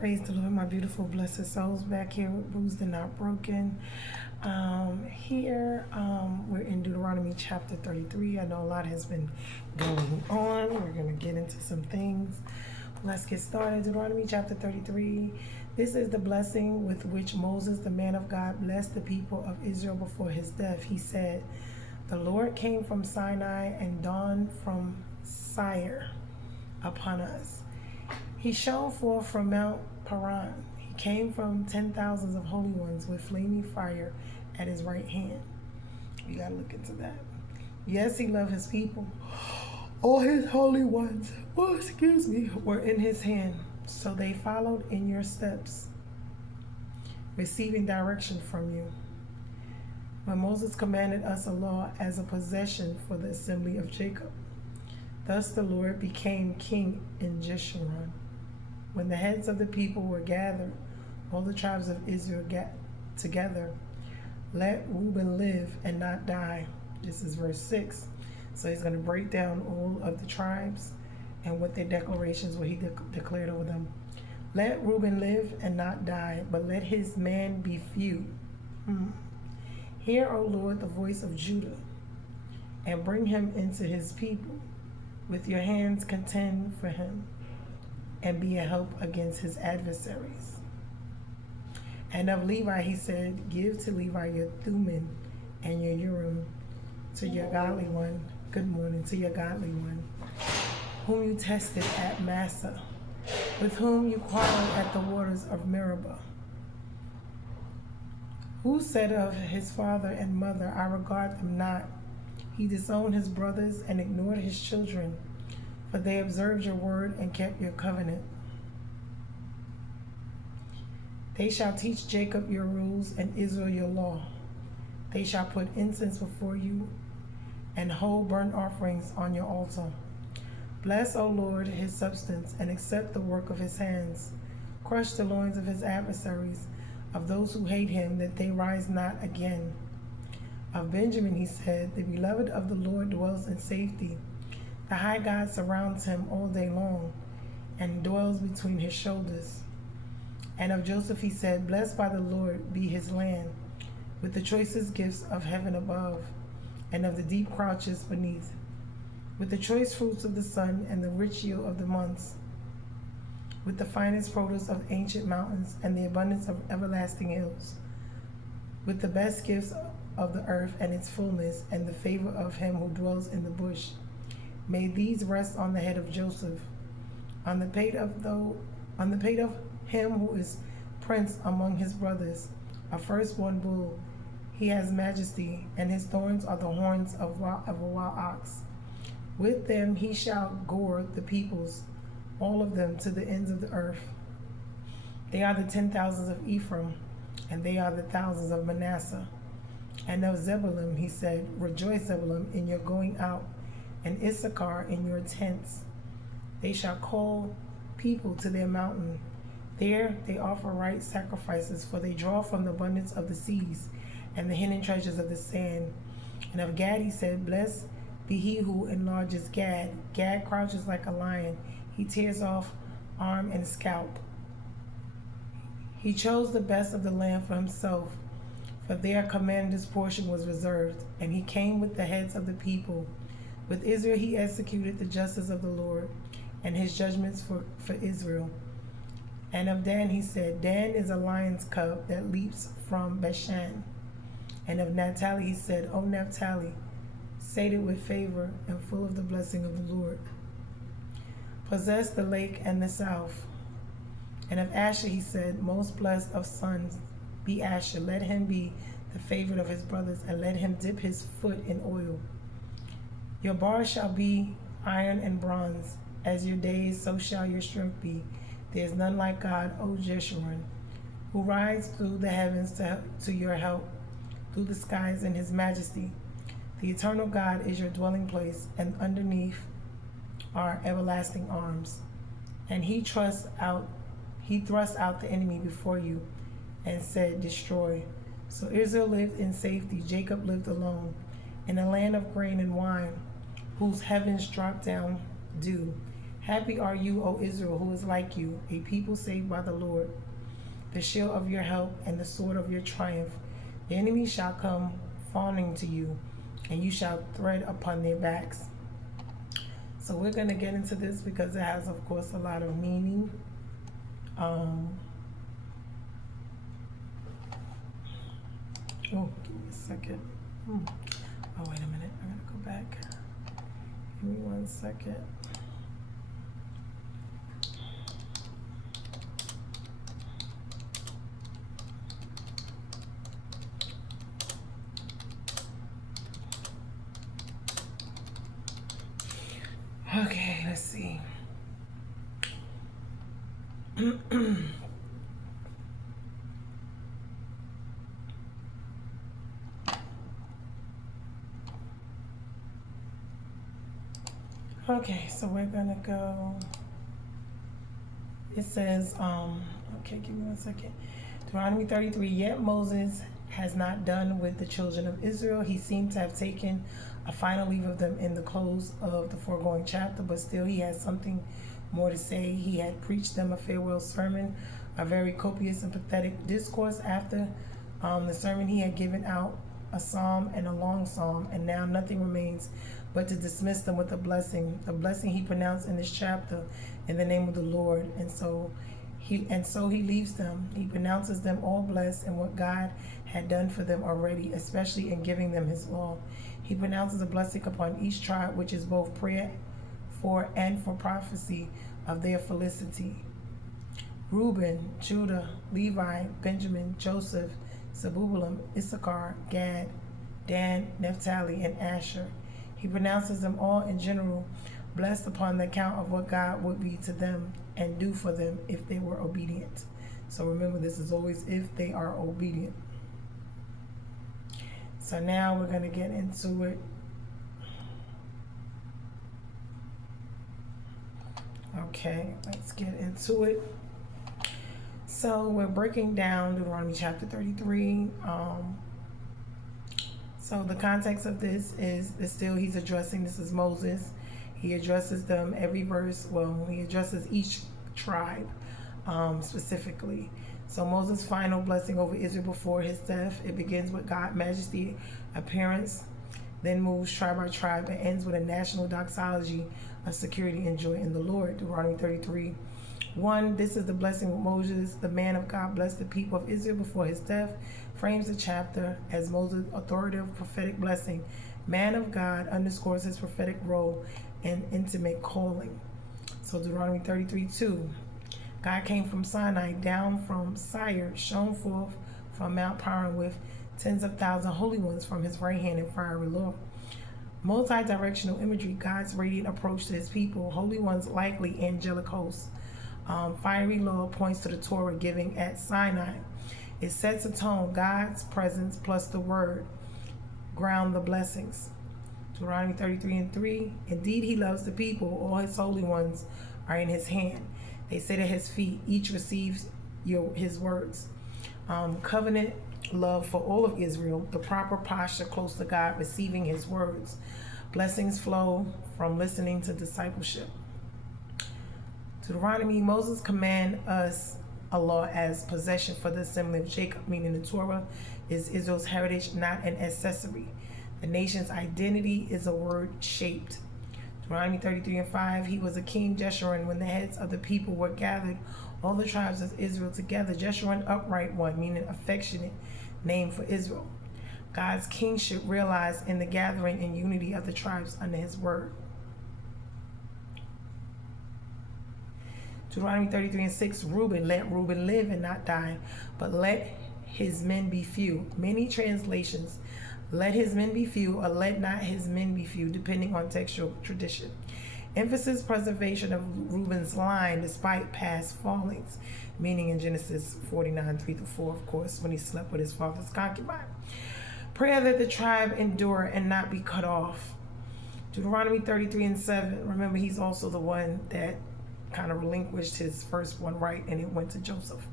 Praise the Lord, my beautiful, blessed souls. Back here with Bruised and Not Broken. We're in Deuteronomy chapter 33. I know a lot has been going on. We're going to get into some things. Let's get started. Deuteronomy chapter 33. This is the blessing with which Moses, the man of God, blessed the people of Israel before his death. He said, "The Lord came from Sinai and dawned from Seir upon us. He shone forth from Mount Paran. He came from 10,000s of holy ones with flaming fire at his right hand." You gotta look into that. Yes, he loved his people. All his holy ones, were in his hand. So they followed in your steps, receiving direction from you. When Moses commanded us a law as a possession for the assembly of Jacob. Thus the Lord became king in Jeshurun. When the heads of the people were gathered, all the tribes of Israel got together. Let Reuben live and not die. This is verse 6. So he's going to break down all of the tribes and what their declarations, what he declared over them. Let Reuben live and not die, but let his man be few. Hear, O Lord, the voice of Judah, and bring him into his people. With your hands contend for him, and be a help against his adversaries. And of Levi he said, give to Levi your Thummim and your Urim, to your godly one. Good morning, to your godly one, whom you tested at Massa, with whom you quarreled at the waters of Meribah. Who said of his father and mother, I regard them not. He disowned his brothers and ignored his children, for they observed your word and kept your covenant. They shall teach Jacob your rules and Israel your law. They shall put incense before you and hold burnt offerings on your altar. Bless, O Lord, his substance, and accept the work of his hands. Crush the loins of his adversaries, of those who hate him, that they rise not again. Of Benjamin he said, the beloved of the Lord dwells in safety. The high God surrounds him all day long, and dwells between his shoulders. And of Joseph he said, blessed by the Lord be his land, with the choicest gifts of heaven above, and of the deep crouches beneath, with the choice fruits of the sun and the rich yield of the months, with the finest produce of ancient mountains and the abundance of everlasting hills, with the best gifts of the earth and its fullness, and the favor of him who dwells in the bush. May these rest on the head of Joseph, on the pate of him who is prince among his brothers, a firstborn bull. He has majesty, and his thorns are the horns of a wild ox. With them he shall gore the peoples, all of them to the ends of the earth. They are the 10,000s of Ephraim, and they are the thousands of Manasseh. And of Zebulun he said, rejoice, Zebulun, in your going out, and Issachar in your tents. They shall call people to their mountain. There they offer right sacrifices, for they draw from the abundance of the seas and the hidden treasures of the sand. And of Gad he said, blessed be he who enlarges Gad. Gad crouches like a lion. He tears off arm and scalp. He chose the best of the land for himself, for their commander's portion was reserved. And he came with the heads of the people. With Israel he executed the justice of the Lord, and his judgments for Israel. And of Dan he said, Dan is a lion's cub that leaps from Bashan. And of Naphtali he said, O Naphtali, sated with favor and full of the blessing of the Lord, possess the lake and the south. And of Asher he said, most blessed of sons be Asher. Let him be the favorite of his brothers, and let him dip his foot in oil. Your bars shall be iron and bronze. As your days, so shall your strength be. There is none like God, O Jeshurun, who rides through the heavens to your help, through the skies in his majesty. The eternal God is your dwelling place, and underneath are everlasting arms. And he thrust out the enemy before you, and said, destroy. So Israel lived in safety, Jacob lived alone, in a land of grain and wine, whose heavens drop down dew. Happy are you, O Israel, who is like you, a people saved by the Lord, the shield of your help and the sword of your triumph. The enemy shall come fawning to you, and you shall tread upon their backs. So we're going to get into this because it has, of course, a lot of meaning. Oh, give me a second. Oh, wait a minute. I gotta go back. Give me 1 second. Okay, let's see. Okay, so we're gonna go. It says, okay, give me 1 second. Deuteronomy 33, yet Moses has not done with the children of Israel. He seemed to have taken a final leave of them in the close of the foregoing chapter, but still he has something more to say. He had preached them a farewell sermon, a very copious and pathetic discourse. After the sermon, he had given out a psalm and a long psalm, and now nothing remains but to dismiss them with a blessing he pronounced in this chapter in the name of the Lord. And so he leaves them. He pronounces them all blessed in what God had done for them already, especially in giving them his law. He pronounces a blessing upon each tribe, which is both prayer for and for prophecy of their felicity. Reuben, Judah, Levi, Benjamin, Joseph, Zebulun, Issachar, Gad, Dan, Naphtali, and Asher. He pronounces them all in general, blessed upon the account of what God would be to them and do for them if they were obedient. So remember, this is always if they are obedient. So now we're going to get into it. Okay, let's get into it. So we're breaking down Deuteronomy chapter 33. So the context of this is still he's addressing, this is Moses. He addresses them every verse. Well, he addresses each tribe specifically. So Moses' final blessing over Israel before his death, it begins with God's majesty appearance, then moves tribe by tribe, and ends with a national doxology of security and joy in the Lord. Deuteronomy 33:1. This is the blessing with Moses, the man of God, blessed the people of Israel before his death, frames the chapter as Moses' authoritative prophetic blessing. Man of God underscores his prophetic role and intimate calling. So Deuteronomy 33:2. God came from Sinai, down from Seir, shone forth from Mount Paran with tens of thousands holy ones from his right hand and fiery law. Multi-directional imagery, God's radiant approach to his people, holy ones likely angelic hosts. Fiery law points to the Torah giving at Sinai. It sets a tone, God's presence plus the word ground the blessings. Deuteronomy 33:3. Indeed, he loves the people. All his holy ones are in his hand. They sit at his feet. Each receives his words. Covenant love for all of Israel. The proper posture close to God, receiving his words. Blessings flow from listening to discipleship. Deuteronomy, Moses command us a law as possession for the assembly of Jacob, meaning the Torah is Israel's heritage, not an accessory. The nation's identity is a word shaped. Deuteronomy 33:5, he was a king, Jeshurun, when the heads of the people were gathered, all the tribes of Israel together. Jeshurun, upright one, meaning affectionate name for Israel. God's kingship realized in the gathering and unity of the tribes under his word. Deuteronomy 33:6, Reuben, let Reuben live and not die, but let his men be few. Many translations, let his men be few, or let not his men be few, depending on textual tradition. Emphasis preservation of Reuben's line despite past fallings, meaning in Genesis 49:3-4, of course, when he slept with his father's concubine. Prayer that the tribe endure and not be cut off. Deuteronomy 33:7, remember he's also the one that kind of relinquished his first one right and it went to Joseph.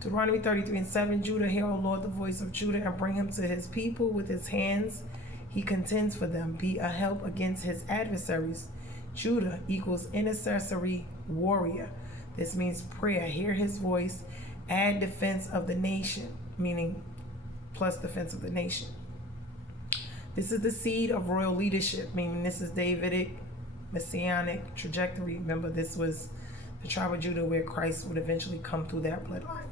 Deuteronomy 33:7, Judah, hear, O Lord, the voice of Judah, and bring him to his people with his hands. He contends for them. Be a help against his adversaries. Judah equals intercessory warrior. This means prayer. Hear his voice. Add defense of the nation, meaning plus defense of the nation. This is the seed of royal leadership, meaning this is Davidic messianic trajectory. Remember, this was the tribe of Judah where Christ would eventually come through that bloodline.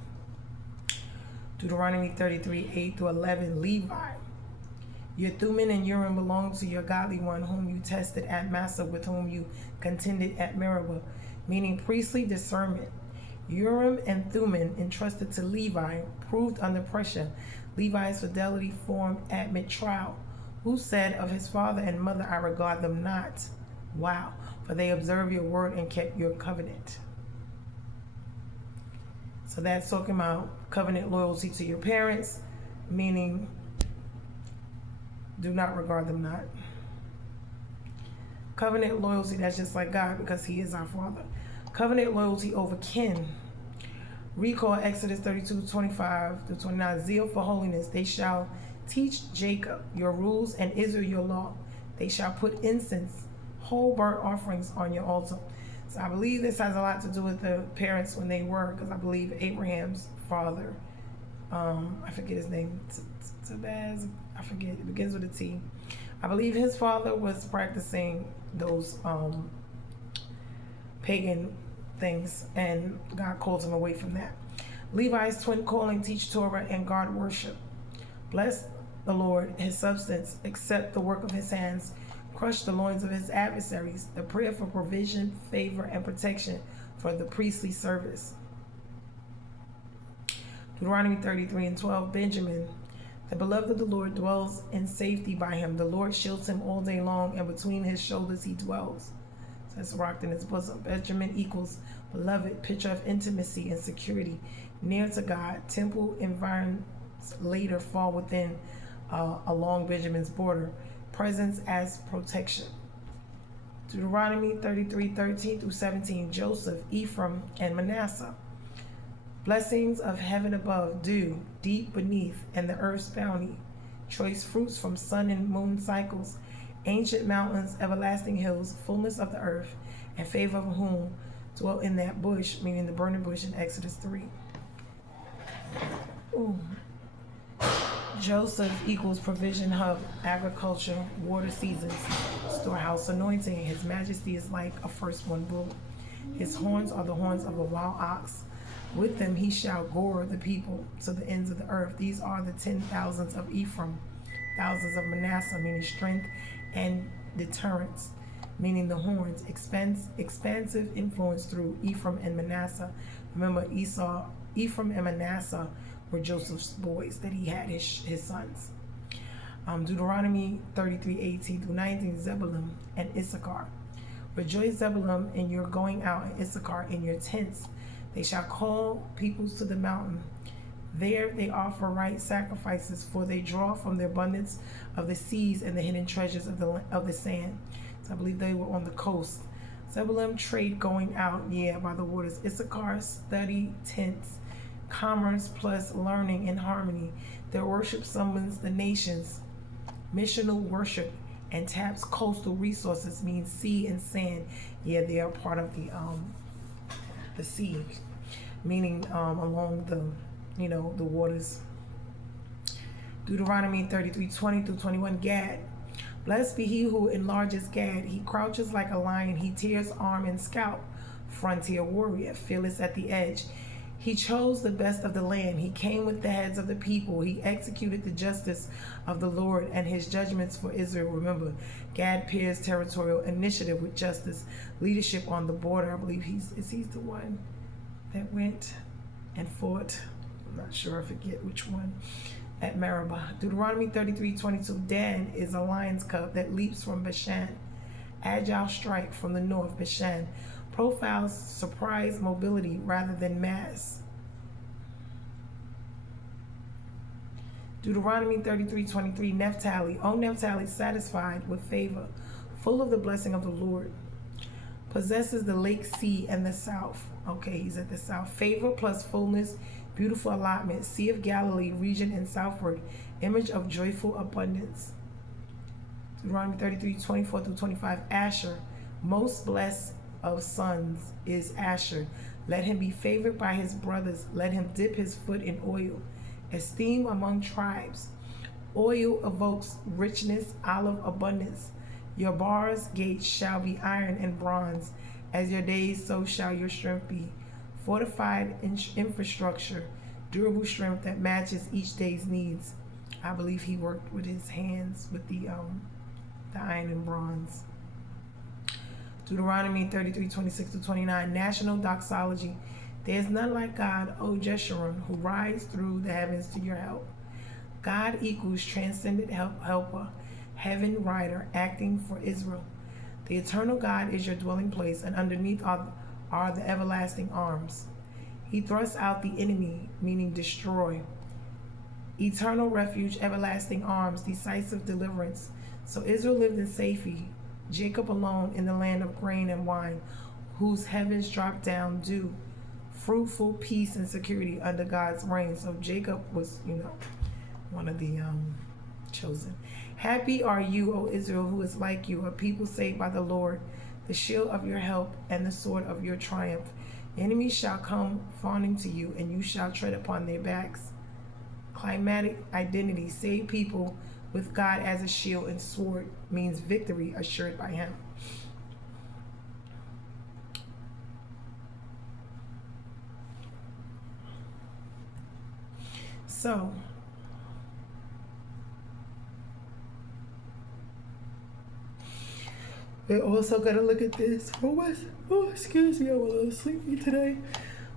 Deuteronomy 33, 8 through 11, Levi. Your Thummim and Urim belong to your godly one, whom you tested at Massa, with whom you contended at Meribah, meaning priestly discernment. Urim and Thummim entrusted to Levi, proved under pressure. Levi's fidelity formed at mid-trial, who said of his father and mother, I regard them not. Wow, for they observed your word and kept your covenant. So that's talking about covenant loyalty to your parents, meaning do not regard them not. Covenant loyalty, that's just like God, because he is our father. Covenant loyalty over kin. Recall Exodus 32, 25 to 29. Zeal for holiness. They shall teach Jacob your rules and Israel your law. They shall put incense, whole burnt offerings on your altar. So I believe this has a lot to do with the parents when they were, because I believe Abraham's father, I forget his name, Tabaz, I forget, it begins with a T. I believe his father was practicing those pagan things, and God called him away from that. Levi's twin calling, teach Torah and guard worship. Bless the Lord, his substance, accept the work of his hands, crush the loins of his adversaries, the prayer for provision, favor, and protection for the priestly service. Deuteronomy 33 and 12, Benjamin. The beloved of the Lord dwells in safety by him. The Lord shields him all day long, and between his shoulders he dwells. So that's rocked in his bosom. Benjamin equals beloved, picture of intimacy and security, near to God. Temple environs later fall within along Benjamin's border. Presence as protection. Deuteronomy 33, 13 through 17, Joseph, Ephraim, and Manasseh. Blessings of heaven above, dew, deep beneath, and the earth's bounty. Choice fruits from sun and moon cycles. Ancient mountains, everlasting hills, fullness of the earth, and favor of whom dwelt in that bush, meaning the burning bush in Exodus 3. Ooh. Joseph equals provision hub, agriculture, water seasons, storehouse anointing. His majesty is like a firstborn bull. His horns are the horns of a wild ox. With them he shall gore the people to the ends of the earth. These are the 10,000s of Ephraim, thousands of Manasseh, meaning strength and deterrence, meaning the horns, expansive influence through Ephraim and Manasseh. Remember, Ephraim and Manasseh were Joseph's boys that he had, his sons. Deuteronomy 33, 18 through 19, Zebulun and Issachar. Rejoice, Zebulun, in your going out, and Issachar in your tents. They shall call peoples to the mountain. There they offer right sacrifices, for they draw from the abundance of the seas and the hidden treasures of the sand. So I believe they were on the coast. Zebulun trade going out, by the waters. Issachar study tents, commerce plus learning in harmony. Their worship summons the nations. Missional worship and taps coastal resources, means sea and sand. They are part of the sea, meaning along the waters. Deuteronomy 33, 20 through 21, Gad. Blessed be he who enlarges Gad. He crouches like a lion. He tears arm and scalp. Frontier warrior, fearless at the edge. He chose the best of the land. He came with the heads of the people. He executed the justice of the Lord and his judgments for Israel. Remember, Gad pairs territorial initiative with justice, leadership on the border. I believe he's the one that went and fought. I'm not sure, I forget which one. At Meribah. Deuteronomy 33, 22. Dan is a lion's cub that leaps from Bashan. Agile strike from the north, Bashan. Profiles surprise mobility rather than mass. Deuteronomy 33, 23. Naphtali. O Naphtali, satisfied with favor, full of the blessing of the Lord. Possesses the lake, sea, and the south. Okay, he's at the south. Favor plus fullness, beautiful allotment. Sea of Galilee, region and southward. Image of joyful abundance. Deuteronomy 33, 24 through 25. Asher, Most blessed of sons is Asher. Let him be favored by his brothers. Let him dip his foot in oil. Esteem among tribes. Oil evokes richness, olive abundance. Your bars gates shall be iron and bronze. As your days, so shall your strength be. Fortified infrastructure, durable strength that matches each day's needs. I believe he worked with his hands with the iron and bronze. Deuteronomy 33:26-29. National doxology. There is none like God, O Jeshurun, who rides through the heavens to your help. God equals transcendent helper, heaven rider, acting for Israel. The eternal God is your dwelling place, and underneath are the everlasting arms. He thrusts out the enemy, meaning destroy. Eternal refuge, everlasting arms, decisive deliverance. So Israel lived in safety, Jacob alone in the land of grain and wine, whose heavens dropped down dew. Fruitful peace and security under God's reign. So Jacob was, one of the chosen. Happy are you, O Israel, who is like you, a people saved by the Lord, the shield of your help and the sword of your triumph. Enemies shall come fawning to you, and you shall tread upon their backs. Climatic identity, save people with God as a shield and sword, means victory assured by him. So, we're also going to look at this from what, excuse me, I'm a little sleepy today,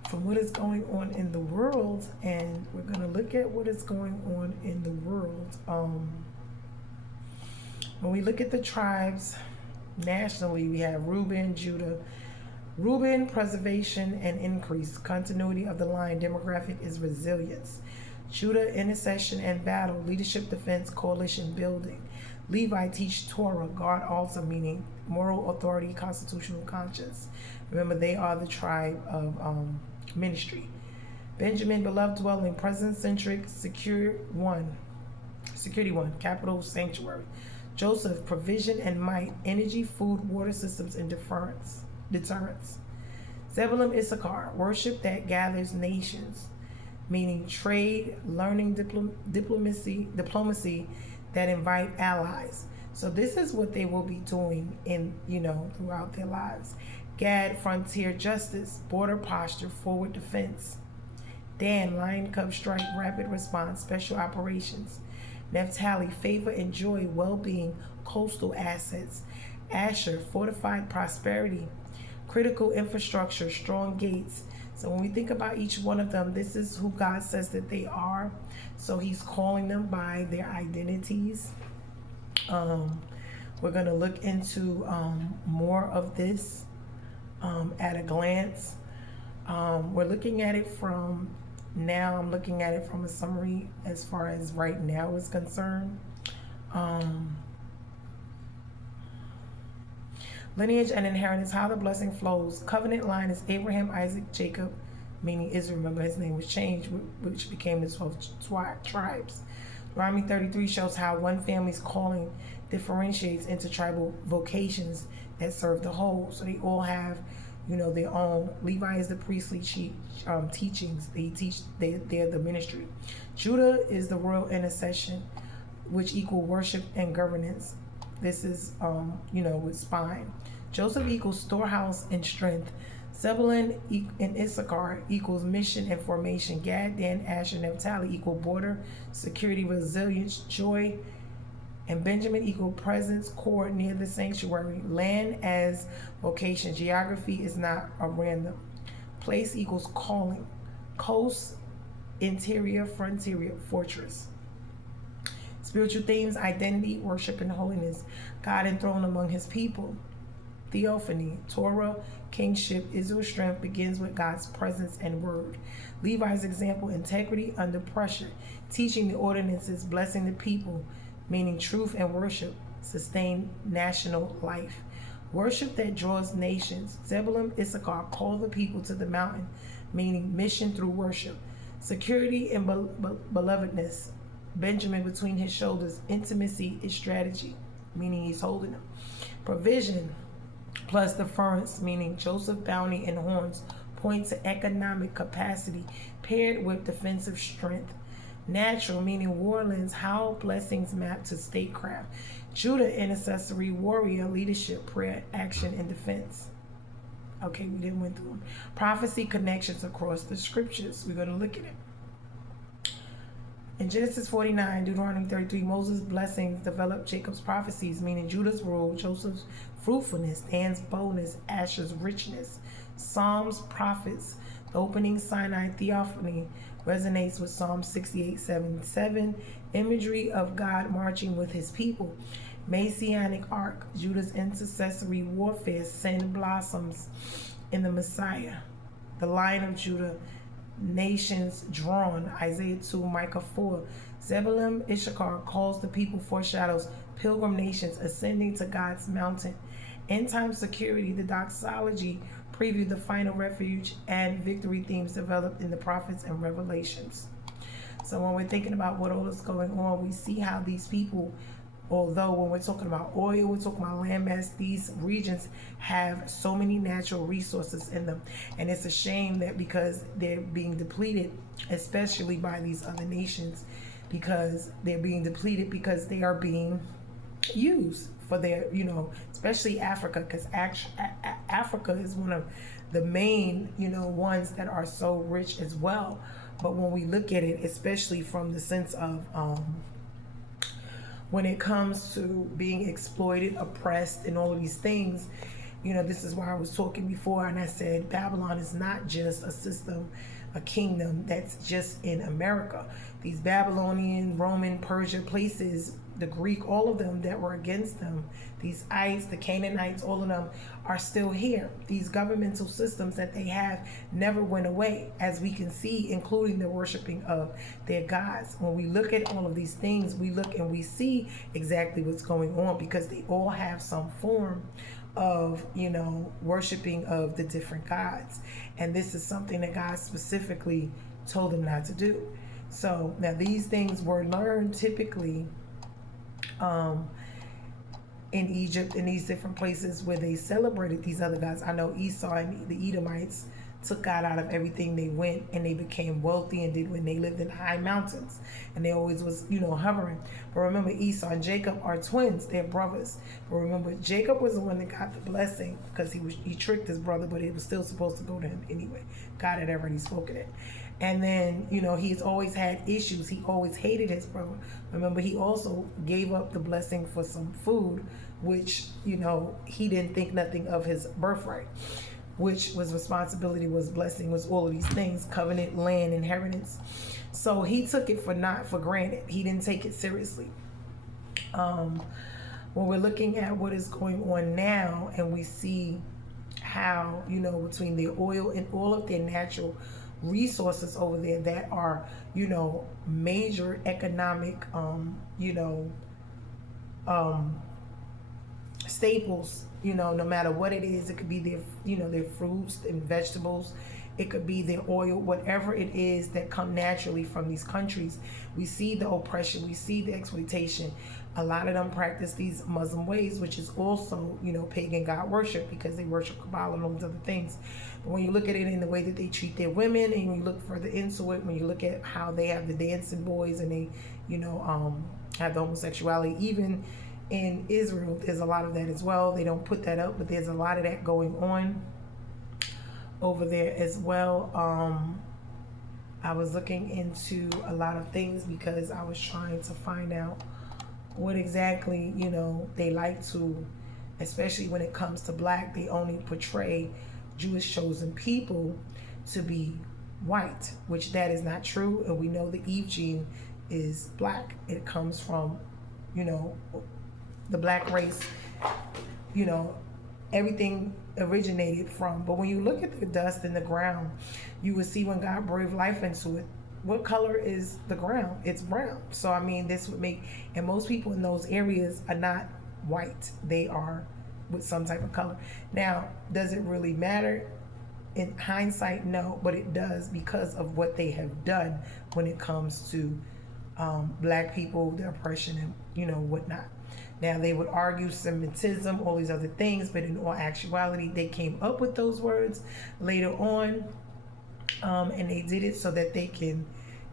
from what is going on in the world, and we're going to look at what is going on in the world. When we look at the tribes nationally, we have Reuben, Judah. Reuben, preservation and increase. Continuity of the line, demographic is resilience. Judah, intercession and battle, leadership, defense, coalition building. Levi, teach Torah, guard altar, meaning moral authority, constitutional conscience. Remember, they are the tribe of ministry. Benjamin, beloved dwelling, presence-centric, security one, capital, sanctuary. Joseph, provision and might, energy, food, water systems, and deterrence. Zebulun, Issachar, worship that gathers nations, meaning trade, learning, diplomacy that invite allies. So this is what they will be doing in, throughout their lives. Gad, frontier justice, border posture, forward defense. Dan, lion cub strike, rapid response, special operations. Naphtali, favor and joy, well-being, coastal assets. Asher, fortified prosperity, critical infrastructure, strong gates. So when we think about each one of them, this is who God says that they are. So he's calling them by their identities. We're going to look into more of this at a glance. We're looking at it from now. I'm looking at it from a summary as far as right now is concerned. Lineage and inheritance, how the blessing flows. Covenant line is Abraham, Isaac, Jacob, meaning Israel. Remember, his name was changed, which became the 12 tribes. Deuteronomy 33 shows how one family's calling differentiates into tribal vocations that serve the whole. So they all have, their own. Levi is the priestly teachings. They're the ministry. Judah is the royal intercession, which equal worship and governance. This is, with spine. Joseph equals storehouse and strength. Zebulun and Issachar equals mission and formation. Gad, Dan, Asher, Naphtali equal border, security, resilience, joy. And Benjamin equal presence, core near the sanctuary. Land as vocation. Geography is not a random. Place equals calling. Coast, interior, frontier, fortress. Spiritual themes, identity, worship, and holiness. God enthroned among his people. Theophany, Torah, kingship, Israel's strength begins with God's presence and word. Levi's example, integrity under pressure, teaching the ordinances, blessing the people, meaning truth and worship, sustain national life. Worship that draws nations. Zebulun, Issachar, call the people to the mountain, meaning mission through worship. Security and belovedness. Benjamin between his shoulders. Intimacy is strategy, meaning he's holding them. Provision, plus deference, meaning Joseph bounty and horns, point to economic capacity paired with defensive strength. Natural, meaning warlands, how blessings map to statecraft. Judah, intercessory, warrior, leadership, prayer, action, and defense. Okay, we didn't went through them. Prophecy, connections across the scriptures. We're going to look at it. In Genesis 49, Deuteronomy 33, Moses' blessings developed Jacob's prophecies, meaning Judah's rule, Joseph's fruitfulness, Dan's boldness, Asher's richness. Psalms, prophets, the opening Sinai theophany resonates with Psalm 68:7. Imagery of God marching with his people. Messianic arc, Judah's intercessory warfare, sin blossoms in the Messiah. The Lion of Judah, nations drawn, Isaiah 2, Micah 4. Zebulun, Issachar calls the people, foreshadows pilgrim nations ascending to God's mountain. End time security, the doxology preview the final refuge and victory themes developed in the prophets and revelations. So when we're thinking about what all is going on, we see how these people, although when we're talking about oil, we're talking about landmass, these regions have so many natural resources in them. And it's a shame that because they're being depleted, especially by these other nations, because they're being depleted because they are being used for their, especially Africa, because Africa is one of the main, ones that are so rich as well. But when we look at it, especially from the sense of when it comes to being exploited, oppressed, and all of these things, this is why I was talking before, and I said Babylon is not just a system, a kingdom that's just in America. These Babylonian, Roman, Persia places, the Greek, all of them that were against them, these ites, the Canaanites, all of them are still here. These governmental systems that they have never went away, as we can see, including the worshiping of their gods. When we look at all of these things, we look and we see exactly what's going on, because they all have some form of, worshiping of the different gods. And this is something that God specifically told them not to do. So now these things were learned typically in Egypt, in these different places where they celebrated these other gods. I know Esau and the Edomites took God out of everything. They went and they became wealthy and did when they lived in high mountains, and they always was, hovering. But remember, Esau and Jacob are twins, they're brothers. But remember, Jacob was the one that got the blessing because he tricked his brother, but it was still supposed to go to him anyway. God had already spoken it. And then, he's always had issues. He always hated his brother. Remember, he also gave up the blessing for some food, which, he didn't think nothing of his birthright, which was responsibility, was blessing, was all of these things, covenant, land, inheritance. So he took it not for granted. He didn't take it seriously. When we're looking at what is going on now, and we see how, between their oil and all of their natural resources over there that are, major economic, staples, no matter what it is. It could be their fruits and vegetables. It could be their oil, whatever it is that come naturally from these countries. We see the oppression, we see the exploitation. A lot of them practice these Muslim ways, which is also, pagan god worship, because they worship Kabbalah and all those other things. But when you look at it in the way that they treat their women, and you look further into it, when you look at how they have the dancing boys and they, have the homosexuality, even in Israel, there's a lot of that as well. They don't put that up, but there's a lot of that going on over there as well. I was looking into a lot of things because I was trying to find out what exactly, they like to, especially when it comes to black, they only portray Jewish chosen people to be white, which that is not true. And we know the Eve gene is black. It comes from, the black race, everything originated from. But when you look at the dust in the ground, you will see when God breathed life into it, what color is the ground? It's brown. So I mean, this would make, and most people in those areas are not white. They are with some type of color. Now, does it really matter? In hindsight, no, but it does, because of what they have done when it comes to black people, the oppression, and whatnot. Now, they would argue Semitism, all these other things, but in all actuality, they came up with those words later on, and they did it so that they can,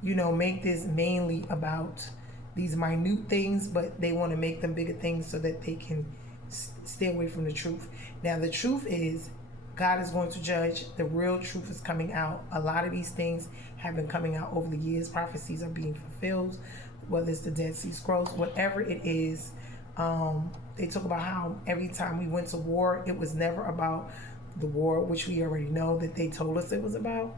make this mainly about these minute things, but they want to make them bigger things so that they can stay away from the truth. Now, the truth is, God is going to judge. The real truth is coming out. A lot of these things have been coming out over the years. Prophecies are being fulfilled, whether it's the Dead Sea Scrolls, whatever it is. They talk about how every time we went to war, it was never about the war, which we already know that they told us it was about.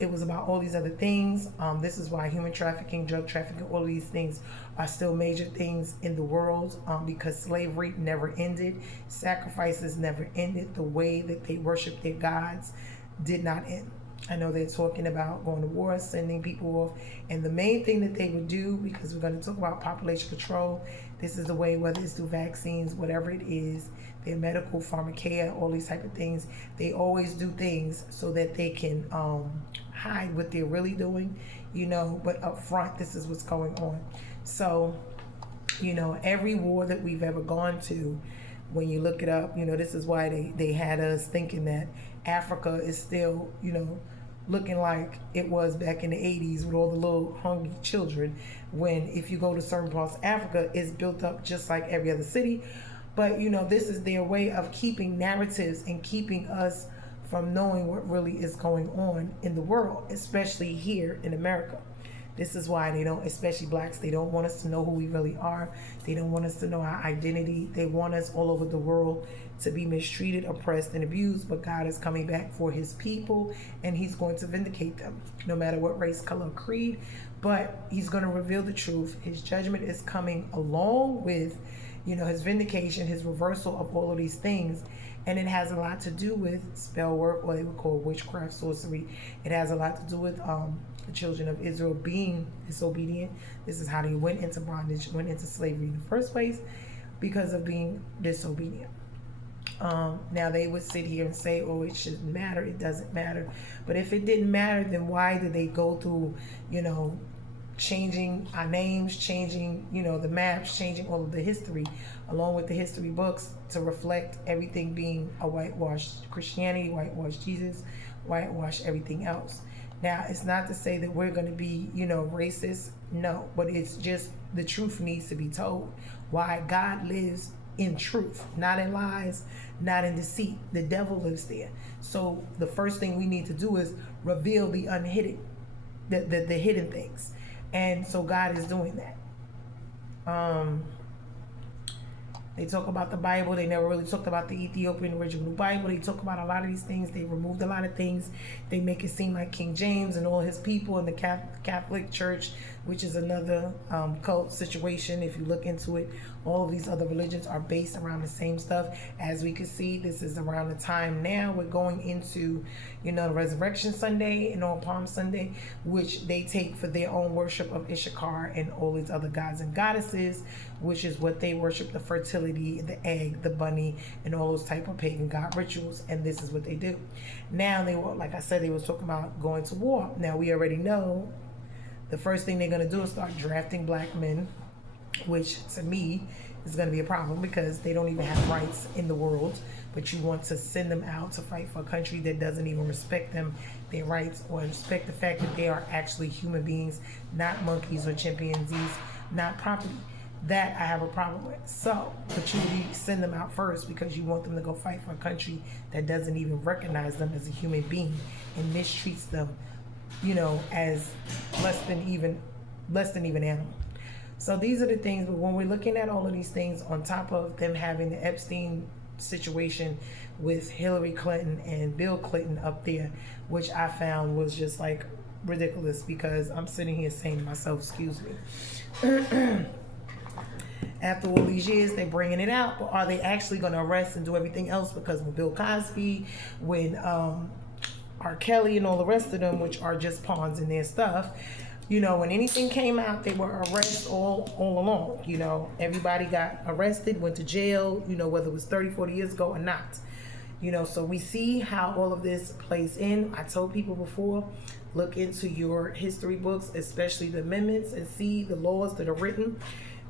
It was about all these other things. This is why human trafficking, drug trafficking, all of these things are still major things in the world, because slavery never ended. Sacrifices never ended. The way that they worship their gods did not end. I know they're talking about going to war, sending people off. And the main thing that they would do, because we're going to talk about population control, this is the way, whether it's through vaccines, whatever it is, their medical, pharmacia, all these type of things, they always do things so that they can hide what they're really doing, but up front, this is what's going on. So, every war that we've ever gone to, when you look it up, this is why they had us thinking that Africa is still, looking like it was back in the 80s with all the little hungry children, when if you go to certain parts of Africa, it's built up just like every other city. But, this is their way of keeping narratives and keeping us from knowing what really is going on in the world, especially here in America. This is why they don't, especially blacks, they don't want us to know who we really are. They don't want us to know our identity. They want us all over the world to be mistreated, oppressed, and abused. But God is coming back for his people, and he's going to vindicate them, no matter what race, color, or creed. But he's going to reveal the truth. His judgment is coming along with, his vindication, his reversal of all of these things. And it has a lot to do with spell work, what they would call witchcraft, sorcery. It has a lot to do with the children of Israel being disobedient. This is how they went into bondage, went into slavery in the first place, because of being disobedient. Now they would sit here and say, oh, it shouldn't matter, it doesn't matter. But if it didn't matter, then why did they go through, changing our names, changing, the maps, changing all of the history, along with the history books, to reflect everything being a whitewashed Christianity, whitewashed Jesus, whitewashed everything else. Now, it's not to say that we're going to be, racist, no, but it's just the truth needs to be told. Why God lives in truth, not in lies, not in deceit. The devil lives there. So the first thing we need to do is reveal the unhidden, the hidden things. And so God is doing that. They talk about the Bible. They never really talked about the Ethiopian original Bible. They talk about a lot of these things. They removed a lot of things. They make it seem like King James and all his people in the Catholic Church, which is another cult situation. If you look into it, all of these other religions are based around the same stuff. As we can see, this is around the time now we're going into, the Resurrection Sunday and on Palm Sunday, which they take for their own worship of Ishakar and all these other gods and goddesses, which is what they worship, the fertility, the egg, the bunny, and all those type of pagan god rituals. And this is what they do. Now they were, like I said, they were talking about going to war. Now we already know the first thing they're going to do is start drafting black men, which to me is going to be a problem, because they don't even have rights in the world, but you want to send them out to fight for a country that doesn't even respect them, their rights, or respect the fact that they are actually human beings, not monkeys or chimpanzees, not property. That I have a problem with. So, but you send them out first because you want them to go fight for a country that doesn't even recognize them as a human being and mistreats them, as less than even animal. So these are the things. But when we're looking at all of these things, on top of them having the Epstein situation with Hillary Clinton and Bill Clinton up there, which I found was just like ridiculous, because I'm sitting here saying to myself, excuse me. After all these years, they're bringing it out, but are they actually going to arrest and do everything else? Because when Bill Cosby, when R. Kelly and all the rest of them, which are just pawns in their stuff, when anything came out, they were arrested all along. Everybody got arrested, went to jail, whether it was 30, 40 years ago or not. So we see how all of this plays in. I told people before, look into your history books, especially the amendments, and see the laws that are written.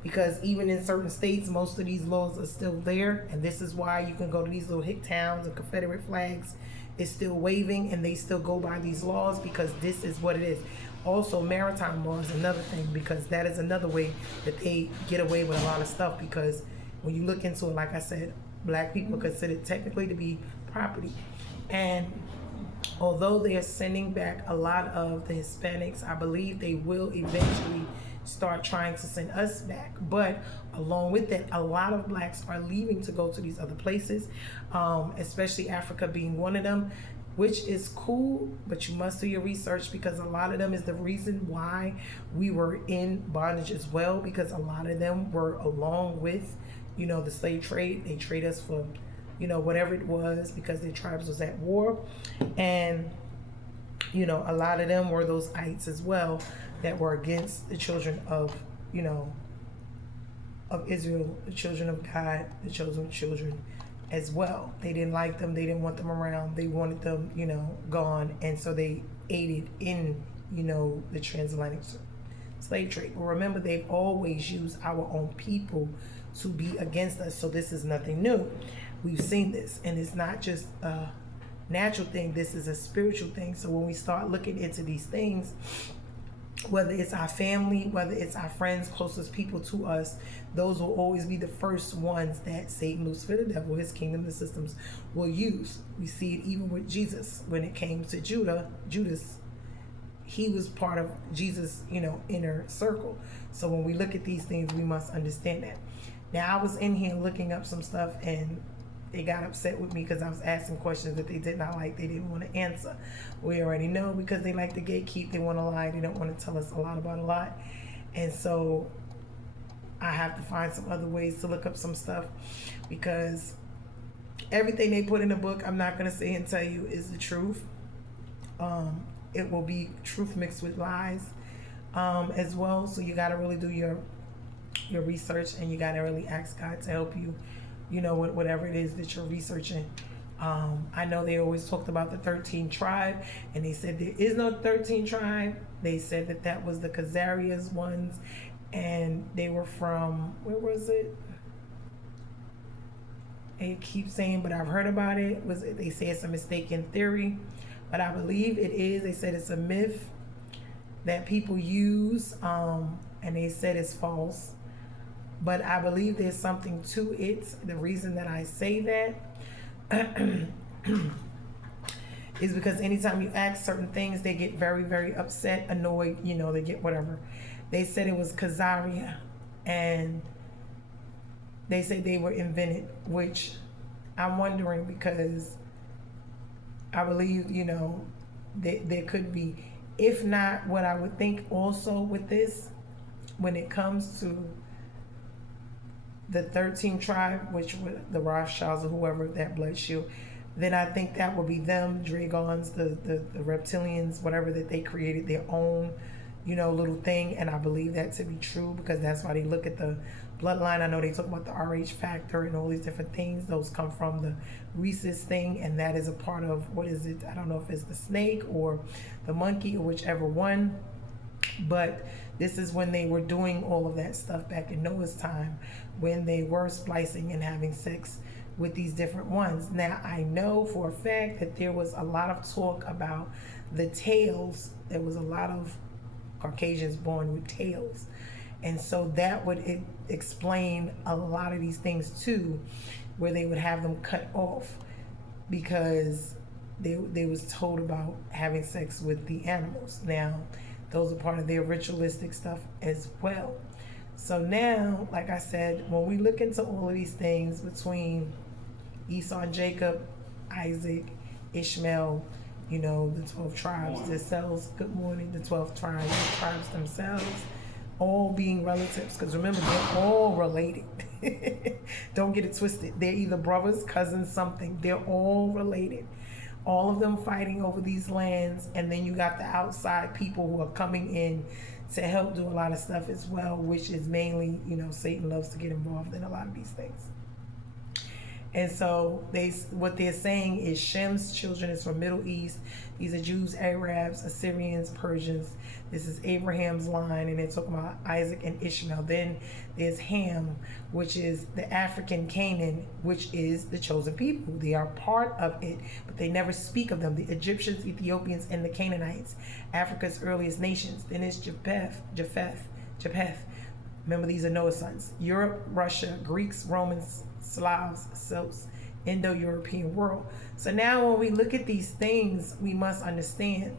because even in certain states, most of these laws are still there. And this is why you can go to these little hick towns and Confederate flags is still waving and they still go by these laws, because this is what it is. Also, maritime law is another thing, because that is another way that they get away with a lot of stuff, because when you look into it, like I said, black people are considered technically to be property. And although they are sending back a lot of the Hispanics, I believe they will eventually start trying to send us back. But along with that, a lot of blacks are leaving to go to these other places, especially Africa being one of them, which is cool, but you must do your research, because a lot of them is the reason why we were in bondage as well, because a lot of them were along with, the slave trade. They trade us for, whatever it was, because their tribes was at war. And, a lot of them were those ites as well that were against the children of, of Israel, the children of God, the chosen children as well. They didn't like them. They didn't want them around. They wanted them, gone. And so they aided in, the transatlantic slave trade. But remember, they've always used our own people to be against us. So this is nothing new. We've seen this, and it's not just a natural thing. This is a spiritual thing. So when we start looking into these things, whether it's our family, whether it's our friends, closest people to us, those will always be the first ones that Satan, Lucifer, the devil, his kingdom, the systems will use. We see it even with Jesus. When it came to Judas, he was part of Jesus, inner circle. So when we look at these things, we must understand that. Now, I was in here looking up some stuff, and they got upset with me because I was asking questions that they did not like. They didn't want to answer. We already know, because they like to gatekeep. They want to lie. They don't want to tell us a lot about a lot. And so I have to find some other ways to look up some stuff, because everything they put in the book, I'm not going to say and tell you is the truth. It will be truth mixed with lies as well. So you got to really do your research, and you got to really ask God to help you, whatever it is that you're researching. I know they always talked about the 13 tribe, and they said there is no 13 tribe. They said that was the Khazarias ones, and they were from, where was it? They keep saying, but I've heard about it. They say it's a mistaken theory, but I believe it is. They said it's a myth that people use, and they said it's false. But I believe there's something to it. The reason that I say that is because anytime you ask certain things, they get very, very upset, annoyed, they get whatever. They said it was Khazaria, and they say they were invented, which I'm wondering, because I believe, there could be. If not, what I would think also with this, when it comes to the 13 tribe, which were the Rothschilds or whoever, that blood shield, then I think that would be them, Dragons, the reptilians, whatever, that they created their own, little thing. And I believe that to be true, because that's why they look at the bloodline. I know they talk about the RH factor and all these different things. Those come from the rhesus thing, and that is a part of, what is it? I don't know if it's the snake or the monkey or whichever one. But this is when they were doing all of that stuff back in Noah's time, when they were splicing and having sex with these different ones. Now, I know for a fact that there was a lot of talk about the tails. There was a lot of Caucasians born with tails. And so that would explain a lot of these things too, where they would have them cut off, because they was told about having sex with the animals. Now, those are part of their ritualistic stuff as well. So now, like I said, when we look into all of these things between Esau and Jacob, Isaac, Ishmael, the 12 tribes themselves, good morning, the 12 tribes themselves, all being relatives, because remember, they're all related. Don't get it twisted. They're either brothers, cousins, something. They're all related. All of them fighting over these lands, and then you got the outside people who are coming in to help do a lot of stuff as well, which is mainly, Satan loves to get involved in a lot of these things. And so what they're saying is Shem's children is from Middle East. These are Jews, Arabs, Assyrians, Persians. This is Abraham's line, and they're talking about Isaac and Ishmael. Then there's Ham, which is the African Canaan, which is the chosen people. They are part of it, but they never speak of them. The Egyptians, Ethiopians, and the Canaanites, Africa's earliest nations. Then it's Japheth. Remember, these are Noah's sons. Europe, Russia, Greeks, Romans, Slavs, Celts, Indo-European world. So now when we look at these things, we must understand,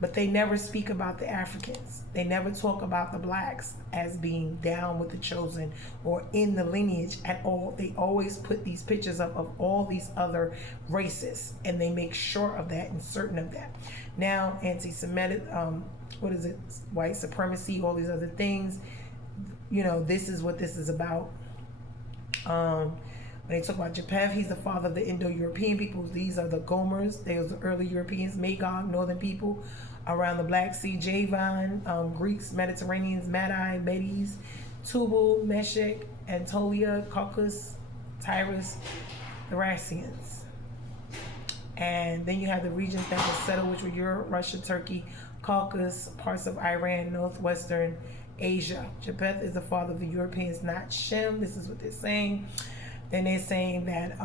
but they never speak about the Africans. They never talk about the blacks as being down with the chosen or in the lineage at all. They always put these pictures up of all these other races, and they make sure of that and certain of that. Now, anti-Semitic, white supremacy, all these other things, this is what this is about. When they talk about Japheth, he's the father of the Indo-European peoples. These are the Gomers. They were the early Europeans. Magog, northern people around the Black Sea. Javan, Greeks, Mediterraneans, Madai, Medes, Tubal, Meshech, Anatolia, Caucasus, Tyrus, the Thracians. And then you have the regions that were settled, which were Europe, Russia, Turkey, Caucasus, parts of Iran, northwestern Asia. Japheth is the father of the Europeans, not Shem. This is what they're saying. Then they're saying that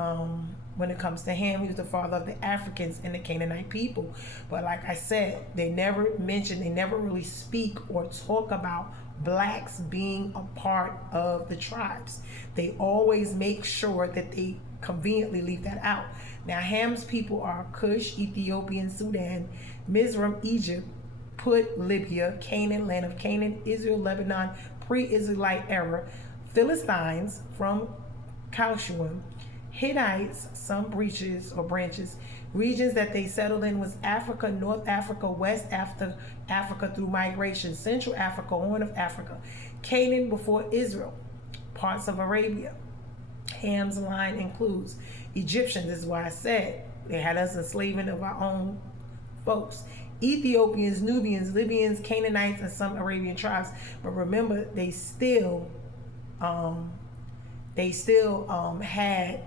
when it comes to Ham, he was the father of the Africans and the Canaanite people. But like I said, they never really speak or talk about blacks being a part of the tribes. They always make sure that they conveniently leave that out. Now, Ham's people are Cush, Ethiopian, Sudan, Mizraim, Egypt, Put, Libya, Canaan, land of Canaan, Israel, Lebanon, pre-Israelite era, Philistines from Chalchuim, Hittites, some branches. Regions that they settled in was Africa, North Africa, West Africa through migration, Central Africa, Horn of Africa, Canaan before Israel, parts of Arabia. Ham's line includes Egyptians. This is why I said they had us enslaving of our own folks. Ethiopians, Nubians, Libyans, Canaanites, and some Arabian tribes. But remember, they still had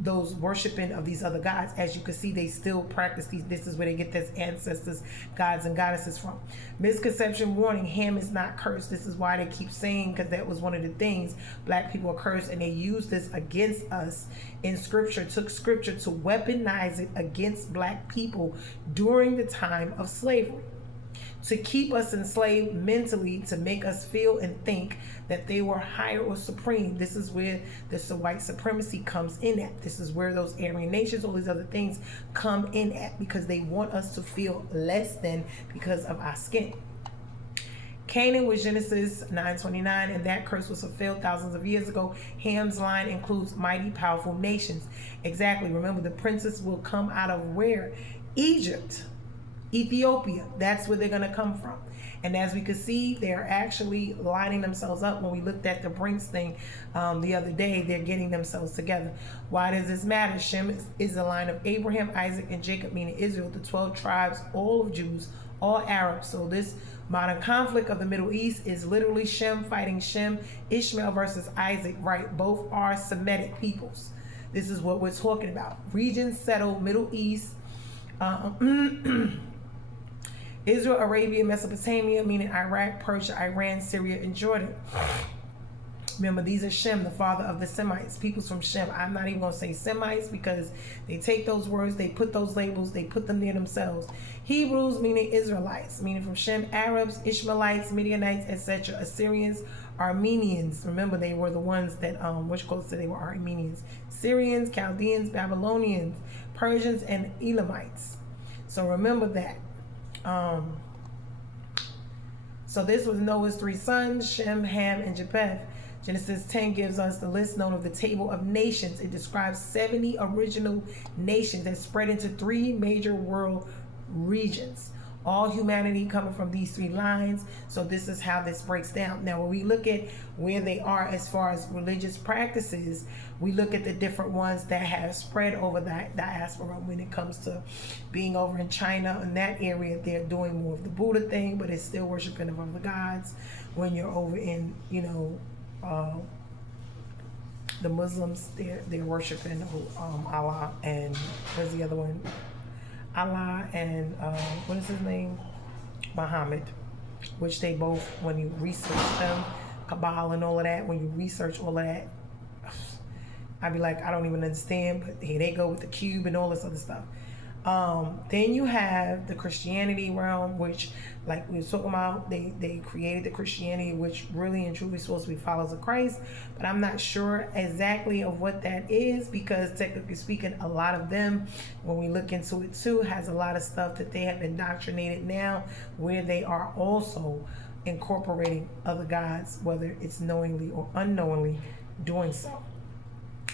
those worshiping of these other gods. As you can see, they still practice these. This is where they get their ancestors, gods and goddesses from. Misconception warning, Ham is not cursed. This is why they keep saying, because that was one of the things, black people are cursed, and they use this against us in scripture, took scripture to weaponize it against black people during the time of slavery, to keep us enslaved mentally, to make us feel and think that they were higher or supreme. This is where this white supremacy comes in at. This is where those Aryan nations, all these other things come in at, because they want us to feel less than because of our skin. Canaan was Genesis 9:29, and that curse was fulfilled thousands of years ago. Ham's line includes mighty, powerful nations. Exactly. Remember, the princes will come out of where? Egypt. Ethiopia, that's where they're going to come from. And as we could see, they're actually lining themselves up. When we looked at the Brinks thing the other day, they're getting themselves together. Why does this matter? Shem is the line of Abraham, Isaac, and Jacob, meaning Israel, the 12 tribes, all of Jews, all Arabs. So this modern conflict of the Middle East is literally Shem fighting Shem, Ishmael versus Isaac, right? Both are Semitic peoples. This is what we're talking about. Regions settled, Middle East, Israel, Arabia, Mesopotamia, meaning Iraq, Persia, Iran, Syria, and Jordan. Remember, these are Shem, the father of the Semites, peoples from Shem. I'm not even going to say Semites, because they take those words, they put those labels, they put them there themselves. Hebrews, meaning Israelites, meaning from Shem, Arabs, Ishmaelites, Midianites, etc. Assyrians, Armenians. Remember, they were the ones that, said they were Armenians. Syrians, Chaldeans, Babylonians, Persians, and Elamites. So remember that. So this was Noah's 3 sons, Shem, Ham, and Japheth. Genesis 10 gives us the list known of the table of nations. It describes 70 original nations that spread into 3 major world regions. All humanity coming from these 3 lines. So this is how this breaks down. Now, when we look at where they are as far as religious practices, we look at the different ones that have spread over that diaspora. When it comes to being over in China, in that area, they're doing more of the Buddha thing, but it's still worshiping of the gods. When you're over in, the Muslims, they're worshiping Allah and what's the other one? Allah and what is his name? Muhammad, which they both, when you research them, Kabbalah and all of that, when you research all of that, I'd be like, I don't even understand, but here they go with the cube and all this other stuff. Then you have the Christianity realm, which, like we were talking about, they created the Christianity, which really and truly supposed to be followers of Christ, but I'm not sure exactly of what that is, because technically speaking, a lot of them, when we look into it too, has a lot of stuff that they have indoctrinated now, where they are also incorporating other gods, whether it's knowingly or unknowingly doing so,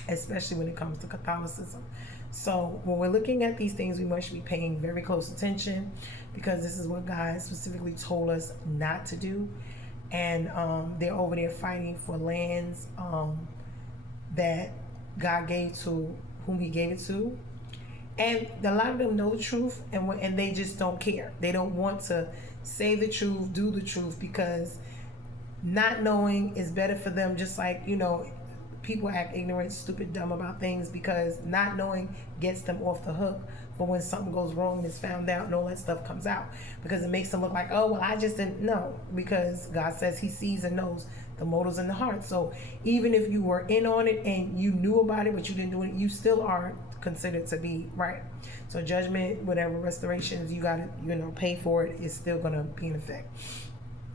especially when it comes to Catholicism. So when we're looking at these things, we must be paying very close attention, because this is what God specifically told us not to do. And they're over there fighting for lands that God gave to whom he gave it to. And a lot of them know the truth, and they just don't care. They don't want to say the truth, do the truth, because not knowing is better for them. Just like, people act ignorant, stupid, dumb about things, because not knowing gets them off the hook for when something goes wrong and is found out and all that stuff comes out, because it makes them look like, oh, well, I just didn't know, because God says he sees and knows the motives in the heart. So even if you were in on it and you knew about it, but you didn't do it, you still are considered to be right. So judgment, whatever restorations you got to, pay for it, is still going to be in effect.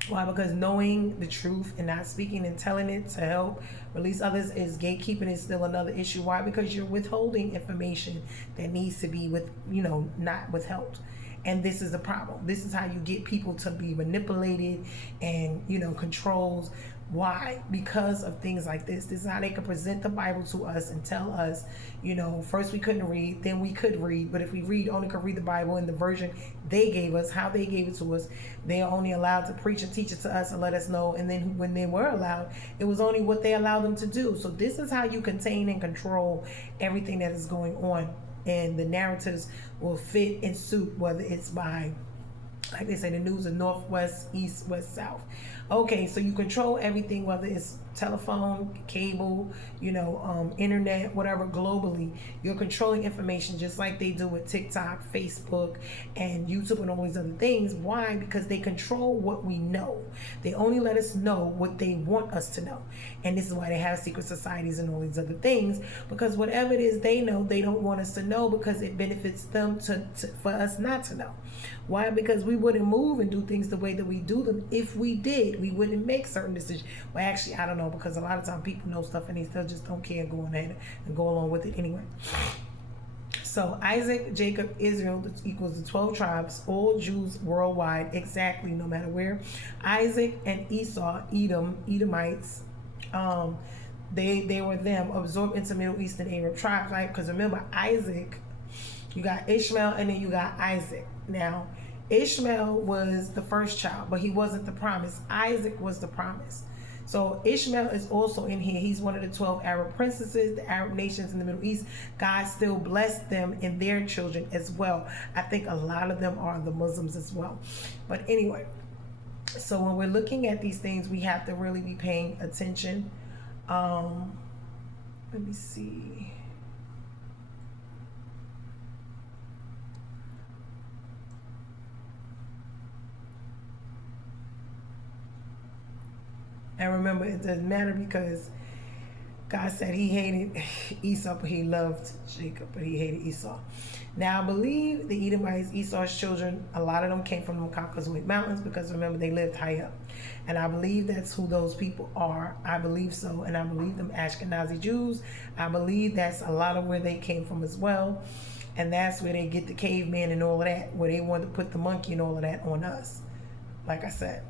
Why? Because knowing the truth and not speaking and telling it to help release others is gatekeeping, is still another issue. Why? Because you're withholding information that needs to be not withheld. And this is the problem. This is how you get people to be manipulated and, controlled. Why? Because of things like this. This is how they can present the Bible to us and tell us, first we couldn't read, then we could read. But if we only could read the Bible in the version they gave us, how they gave it to us, they are only allowed to preach and teach it to us and let us know. And then when they were allowed, it was only what they allowed them to do. So this is how you contain and control everything that is going on. And the narratives will fit and suit, whether it's by, like they say, the news of northwest, east, west, south. Okay, so you control everything, whether it's telephone, cable, internet, whatever, globally. You're controlling information just like they do with TikTok, Facebook, and YouTube and all these other things. Why? Because they control what we know. They only let us know what they want us to know. And this is why they have secret societies and all these other things, because whatever it is they know, they don't want us to know, because it benefits them for us not to know. Why? Because we wouldn't move and do things the way that we do them if we did. We wouldn't make certain decisions. Well, actually, I don't know, because a lot of times people know stuff and they still just don't care, go ahead and go along with it anyway. So Isaac, Jacob, Israel equals the 12 tribes, all Jews worldwide, exactly, no matter where. Isaac and Esau, Edomites, they were them, absorbed into Middle Eastern Arab tribes, right? Because remember, Isaac, you got Ishmael and then you got Isaac. Now, Ishmael was the first child, but he wasn't the promise. Isaac was the promise. So Ishmael is also in here. He's one of the 12 Arab princesses, the Arab nations in the Middle East. God still blessed them and their children as well. I think a lot of them are the Muslims as well. But anyway, so when we're looking at these things, we have to really be paying attention. Let me see. And remember, it doesn't matter, because God said he hated Esau, but he loved Jacob, but he hated Esau. Now, I believe the Edomites, Esau's children, a lot of them came from the Caucasus Mountains, because remember, they lived high up. And I believe that's who those people are. I believe so. And I believe them Ashkenazi Jews. I believe that's a lot of where they came from as well. And that's where they get the caveman and all of that, where they want to put the monkey and all of that on us. Like I said.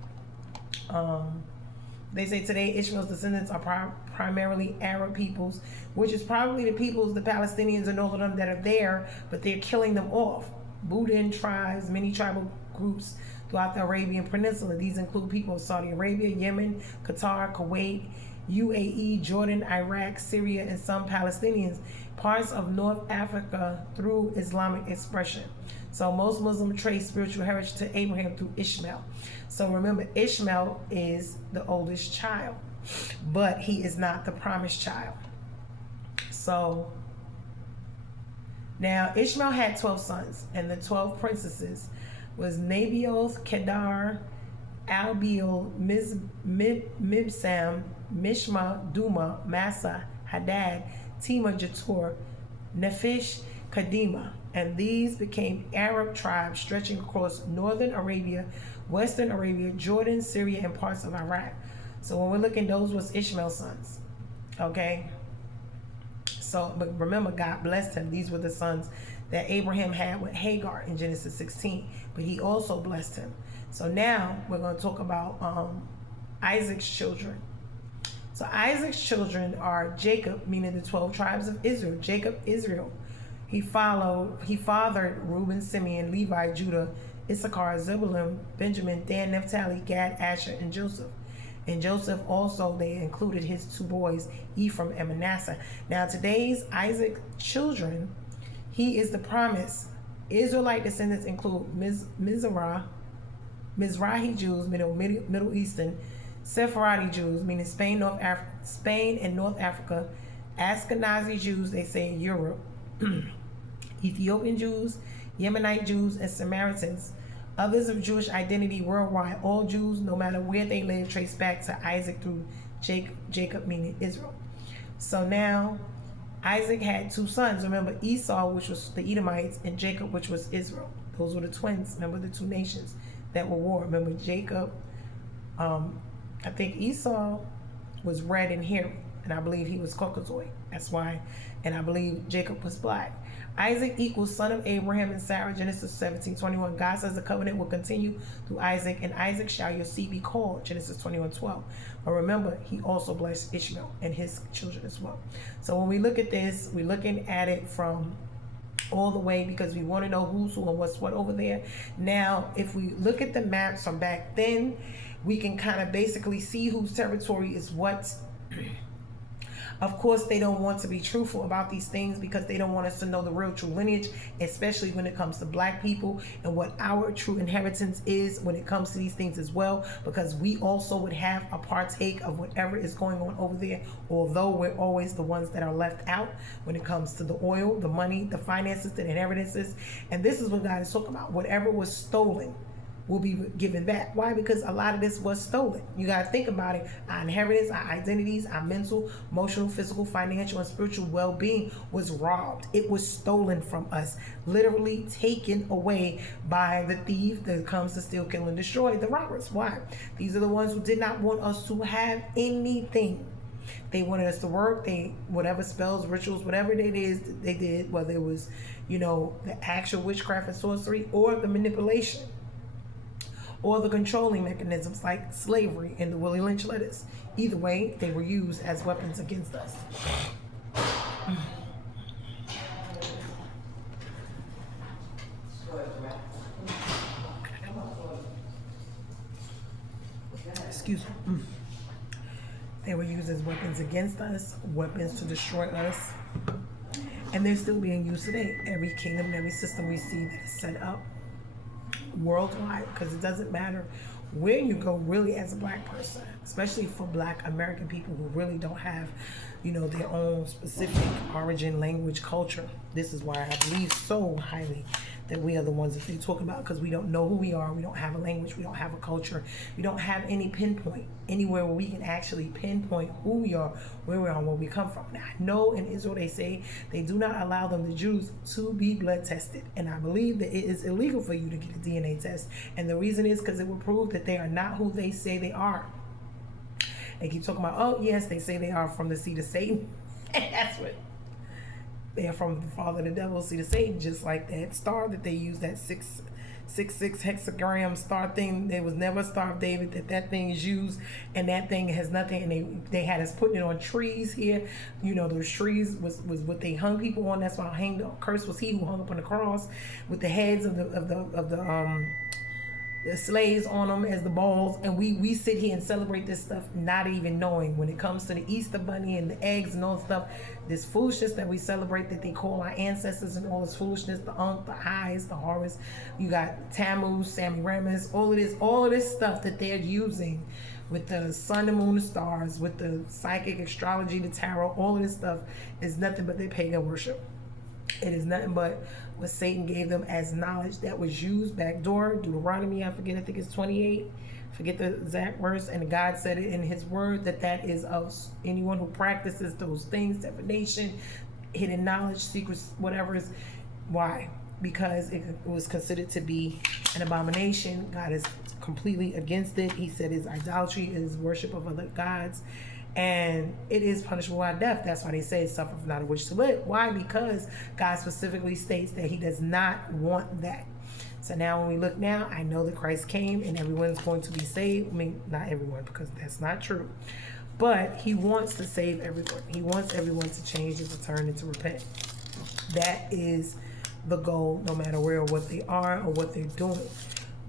They say today Ishmael's descendants are primarily Arab peoples, which is probably the peoples, the Palestinians and all of them that are there, but they're killing them off. Buddha tribes, many tribal groups throughout the Arabian Peninsula. These include people of Saudi Arabia, Yemen, Qatar, Kuwait, UAE, Jordan, Iraq, Syria, and some Palestinians, parts of North Africa through Islamic expression. So most Muslims trace spiritual heritage to Abraham through Ishmael. So remember, Ishmael is the oldest child, but he is not the promised child. So now Ishmael had 12 sons, and the 12 princesses was Nabioth, Kedar, Albiel, Mibsam, Mishma, Duma, Massa, Hadad, Tema, Jatur, Nephish, Kadima, and these became Arab tribes stretching across northern Arabia, western Arabia, Jordan, Syria, and parts of Iraq. So when we're looking, those was Ishmael's sons. Okay. So, but remember, God blessed him. These were the sons that Abraham had with Hagar in Genesis 16. But he also blessed him. So now we're going to talk about Isaac's children. So Isaac's children are Jacob, meaning the 12 tribes of Israel. Jacob, Israel. He fathered Reuben, Simeon, Levi, Judah, Issachar, Zebulun, Benjamin, Dan, Naphtali, Gad, Asher, and Joseph. And Joseph also, they included his 2 boys, Ephraim and Manasseh. Now today's Isaac children, he is the promise. Israelite descendants include Mizrahi Jews, Middle Eastern, Sephardi Jews, meaning Spain and North Africa, Ashkenazi Jews, they say in Europe, Ethiopian Jews, Yemenite Jews, and Samaritans. Others of Jewish identity worldwide, all Jews, no matter where they live, trace back to Isaac through Jacob, meaning Israel. So now, Isaac had 2 sons. Remember, Esau, which was the Edomites, and Jacob, which was Israel. Those were the twins. Remember the 2 nations that were war. Remember Jacob, I think Esau was red and hairy, and I believe he was Caucasoid. That's why, and I believe Jacob was black. Isaac equals son of Abraham and Sarah, Genesis 17:21. God says the covenant will continue through Isaac, and Isaac shall your seed be called, Genesis 21:12. But remember, he also blessed Ishmael and his children as well. So when we look at this, we're looking at it from all the way, because we want to know who's who and what's what over there. Now, if we look at the maps from back then, we can kind of basically see whose territory is what. Of course, they don't want to be truthful about these things because they don't want us to know the real true lineage, especially when it comes to black people and what our true inheritance is when it comes to these things as well, because we also would have a partake of whatever is going on over there, although we're always the ones that are left out when it comes to the oil, the money, the finances, the inheritances. And this is what God is talking about. Whatever was stolen will be given back. Why? Because a lot of this was stolen. You got to think about it. Our inheritance, our identities, our mental, emotional, physical, financial, and spiritual well-being was robbed. It was stolen from us, literally taken away by the thief that comes to steal, kill, and destroy, the robbers. Why? These are the ones who did not want us to have anything. They wanted us to work. Whatever spells, rituals, whatever it is they did, whether it was, the actual witchcraft and sorcery, or the manipulation, or the controlling mechanisms like slavery and the Willie Lynch letters. Either way, they were used as weapons against us. Excuse me. They were used as weapons against us, weapons to destroy us. And they're still being used today. Every kingdom, every system we see that is set up worldwide, because it doesn't matter where you go really as a black person, especially for black American people who really don't have their own specific origin, language, culture. This is why I believe so highly that we are the ones that they talk about, because we don't know who we are. We don't have a language. We don't have a culture. We don't have any pinpoint anywhere where we can actually pinpoint who we are, where we are, and where we come from. Now, I know in Israel they say they do not allow them, the Jews, to be blood tested. And I believe that it is illegal for you to get a DNA test. And the reason is because it will prove that they are not who they say they are. They keep talking about, oh, yes, they say they are from the seed of Satan. And that's what they are, from the father of the devil, seed of Satan, just like that star that they use, that 666 hexagram star thing. There was never a Star of David that thing is used, and that thing has nothing. And they had us putting it on trees here. Those trees was what they hung people on. That's why cursed was he who hung up on the cross with the heads of the the slaves on them as the balls, and we sit here and celebrate this stuff not even knowing when it comes to the Easter bunny and the eggs and all stuff, this foolishness that we celebrate that they call our ancestors and all this foolishness, the Ankh, the Highs, the Horus, you got Tammuz, Semiramis, all of this stuff that they're using with the sun, the moon, the stars, with the psychic astrology, the tarot, all of this stuff is nothing but their pagan worship. It is nothing but what Satan gave them as knowledge that was used backdoor. Dueteronomy, I think it's 28. Forget the exact verse. And God said it in his word that is of anyone who practices those things, divination, hidden knowledge, secrets, whatever is. Why? Because it was considered to be an abomination. God is completely against it. He said his idolatry is worship of other gods. And it is punishable by death. That's why they say suffer not a wish to live. Why? Because God specifically states that he does not want that. So now when we look now, I know that Christ came and everyone's going to be saved. I mean, not everyone, because that's not true. But he wants to save everyone. He wants everyone to change and to turn and to repent. That is the goal, no matter where or what they are or what they're doing.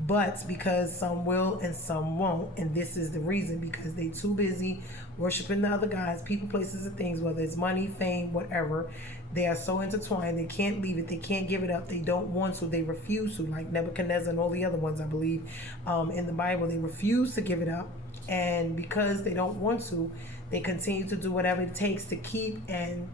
But because some will and some won't, and this is the reason, because they too busy worshiping the other gods, people, places, and things, whether it's money, fame, whatever. They are so intertwined, they can't leave it, they can't give it up, they don't want to, they refuse to, like Nebuchadnezzar and all the other ones, I believe, in the Bible. They refuse to give it up, and because they don't want to, they continue to do whatever it takes to keep and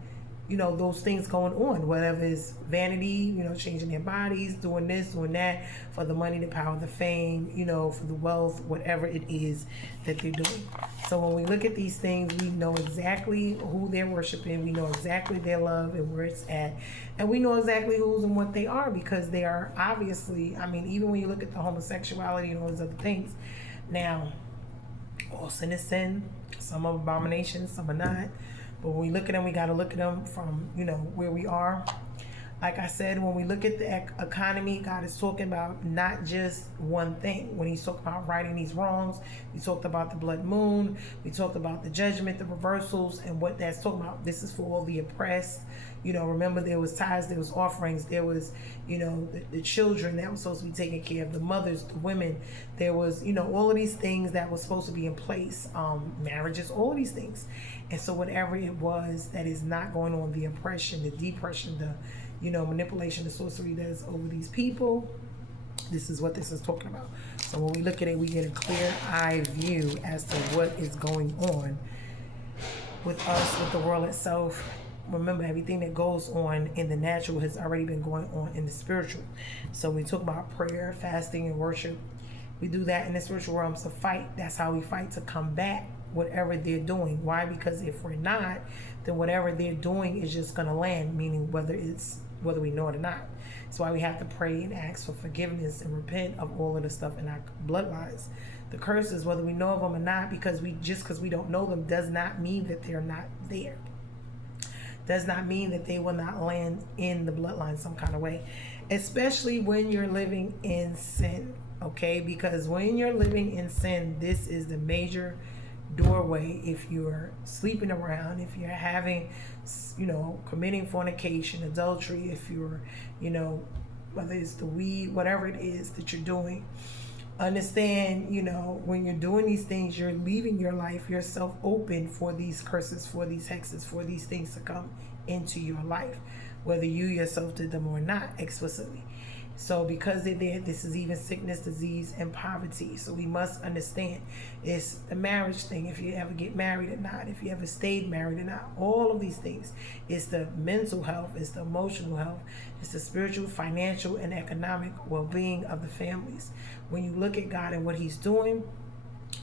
those things going on, whatever it's vanity, changing their bodies, doing this, doing that, for the money, the power, the fame, for the wealth, whatever it is that they're doing. So when we look at these things, we know exactly who they're worshiping, we know exactly their love and where it's at, and we know exactly who's and what they are, because they are obviously, even when you look at the homosexuality and all those other things, now, all sin is sin, some are abominations, some are not. But when we look at them, we got to look at them from, where we are. Like I said, when we look at the economy, God is talking about not just one thing. When he's talking about righting these wrongs, we talked about the blood moon, we talked about the judgment, the reversals, and what that's talking about. This is for all the oppressed. Remember, there was tithes, there was offerings, there was, the children that was supposed to be taken care of, the mothers, the women. There was, all of these things that was supposed to be in place, marriages, all of these things. And so whatever it was that is not going on, the oppression, the depression, the, manipulation, the sorcery that is over these people, this is what this is talking about. So when we look at it, we get a clear eye view as to what is going on with us, with the world itself. Remember, everything that goes on in the natural has already been going on in the spiritual. So we talk about prayer, fasting, and worship. We do that in the spiritual realms to fight. That's how we fight, to combat whatever they're doing. Why? Because if we're not, then whatever they're doing is just going to land, meaning whether we know it or not. That's why we have to pray and ask for forgiveness and repent of all of the stuff in our bloodlines. The curses, whether we know of them or not, because we don't know them, does not mean that they're not there. Does not mean that they will not land in the bloodline some kind of way, especially when you're living in sin, okay? Because when you're living in sin, this is the major doorway. If you're sleeping around, if you're having, committing fornication, adultery, if you're, whether it's the weed, whatever it is that you're doing, understand, when you're doing these things, you're leaving your life, yourself open for these curses, for these hexes, for these things to come into your life, whether you yourself did them or not explicitly. So because they're there, this is even sickness, disease, and poverty. So we must understand it's the marriage thing, if you ever get married or not, if you ever stayed married or not, all of these things. It's the mental health, it's the emotional health, it's the spiritual, financial, and economic well-being of the families. When you look at God and what he's doing,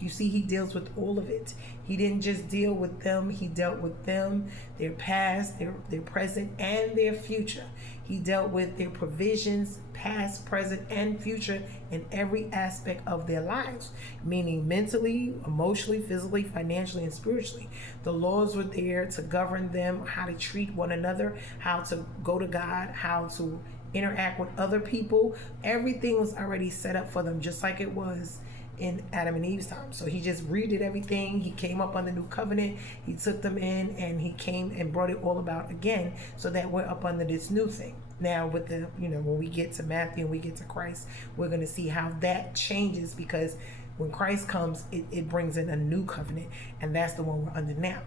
you see he deals with all of it. He didn't just deal with them, he dealt with them, their past, their present, and their future. He dealt with their provisions, past, present, and future, in every aspect of their lives, meaning mentally, emotionally, physically, financially, and spiritually. The laws were there to govern them, how to treat one another, how to go to God, how to interact with other people. Everything was already set up for them, just like it was in Adam and Eve's time. So he just redid everything. He came up on the new covenant. He took them in and he came and brought it all about again, so that we're up under this new thing. Now with the, when we get to Matthew and we get to Christ, we're going to see how that changes, because when Christ comes, it brings in a new covenant, and that's the one we're under now.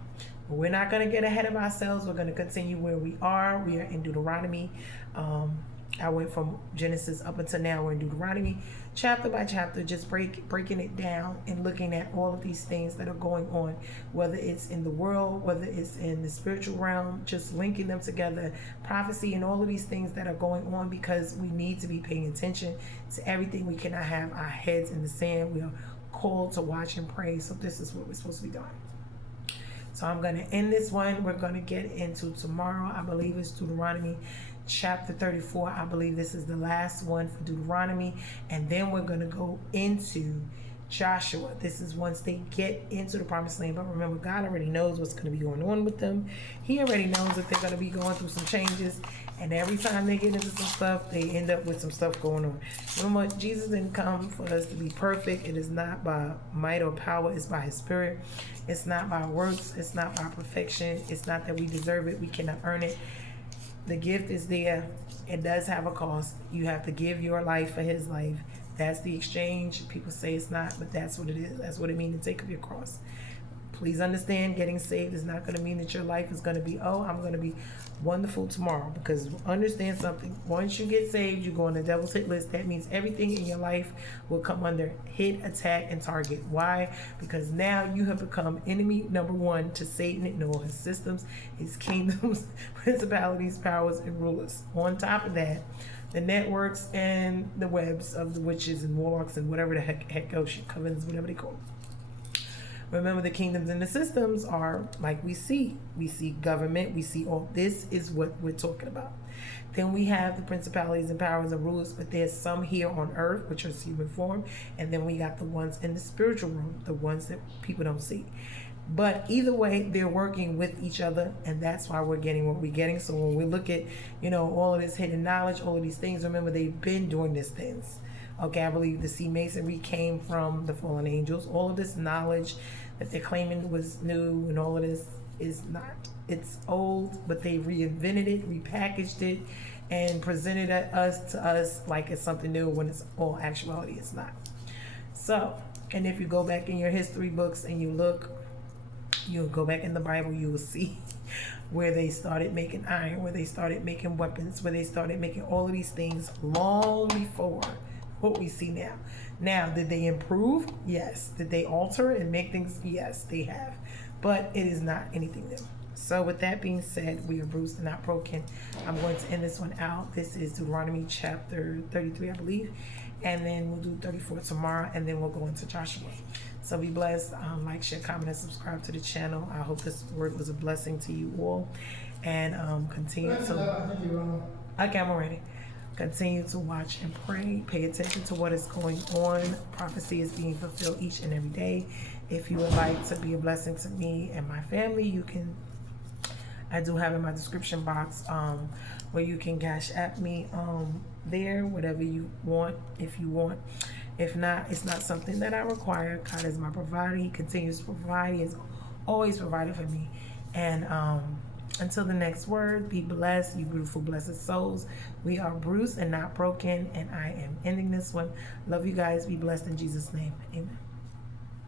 But we're not going to get ahead of ourselves. We're going to continue where we are. We are in Deuteronomy. I went from Genesis up until now. We're in Deuteronomy, chapter by chapter, just breaking it down and looking at all of these things that are going on, whether it's in the world, whether it's in the spiritual realm, just linking them together, prophecy, and all of these things that are going on, because we need to be paying attention to everything. We cannot have our heads in the sand. We are called to watch and pray. So this is what we're supposed to be doing. So I'm going to end this one. We're going to get into tomorrow. I believe it's Deuteronomy chapter 34. I believe this is the last one for Deuteronomy. And then we're going to go into Joshua. This is once they get into the promised land. But remember, God already knows what's going to be going on with them. He already knows that they're going to be going through some changes. And every time they get into some stuff, they end up with some stuff going on. Remember, Jesus didn't come for us to be perfect. It is not by might or power. It's by his spirit. It's not by works. It's not by perfection. It's not that we deserve it. We cannot earn it. The gift is there. It does have a cost. You have to give your life for his life. That's the exchange. People say it's not, but that's what it is. That's what it means to take up your cross. Please understand, getting saved is not going to mean that your life is going to be, oh, I'm going to be wonderful tomorrow. Because understand something. Once you get saved, you go on the devil's hit list. That means everything in your life will come under hit, attack, and target. Why? Because now you have become enemy number one to Satan and all his systems, his kingdoms, principalities, powers, and rulers. On top of that, the networks and the webs of the witches and warlocks and whatever the heck else, covens, whatever they call them. Remember, the kingdoms and the systems are like we see government, we see all this is what we're talking about. Then we have the principalities and powers and rulers, but there's some here on earth, which are human form, and then we got the ones in the spiritual realm, the ones that people don't see. But either way, they're working with each other, and that's why we're getting what we're getting. So when we look at, all of this hidden knowledge, all of these things, remember, they've been doing these things. Okay, I believe the sea masonry came from the fallen angels. All of this knowledge that they're claiming was new and all of this is not. It's old, but they reinvented it, repackaged it, and presented it to us like it's something new, when it's all actuality it's not. So, and if you go back in your history books and you look, you'll go back in the Bible, you will see where they started making iron, where they started making weapons, where they started making all of these things long before what we see now. Now, did they improve? Yes. Did they alter and make things? Yes, they have. But it is not anything new. So with that being said, we are bruised and not broken. I'm going to end this one out. This is Deuteronomy chapter 33, I believe. And then we'll do 34 tomorrow, and then we'll go into Joshua. So be blessed. Like, share, comment, and subscribe to the channel. I hope this word was a blessing to you all. And continue to... Okay, I'm already. Continue to watch and pray. Pay attention to what is going on. Prophecy is being fulfilled each and every day. If you would like to be a blessing to me and my family, you can. I do have in my description box where you can cash at me there, whatever you want, if you want. If not, it's not something that I require. God is my provider. He continues to provide. He has always provided for me. And until the next word, be blessed, you beautiful, blessed souls. We are bruised and not broken, and I am ending this one. Love you guys. Be blessed in Jesus' name. Amen.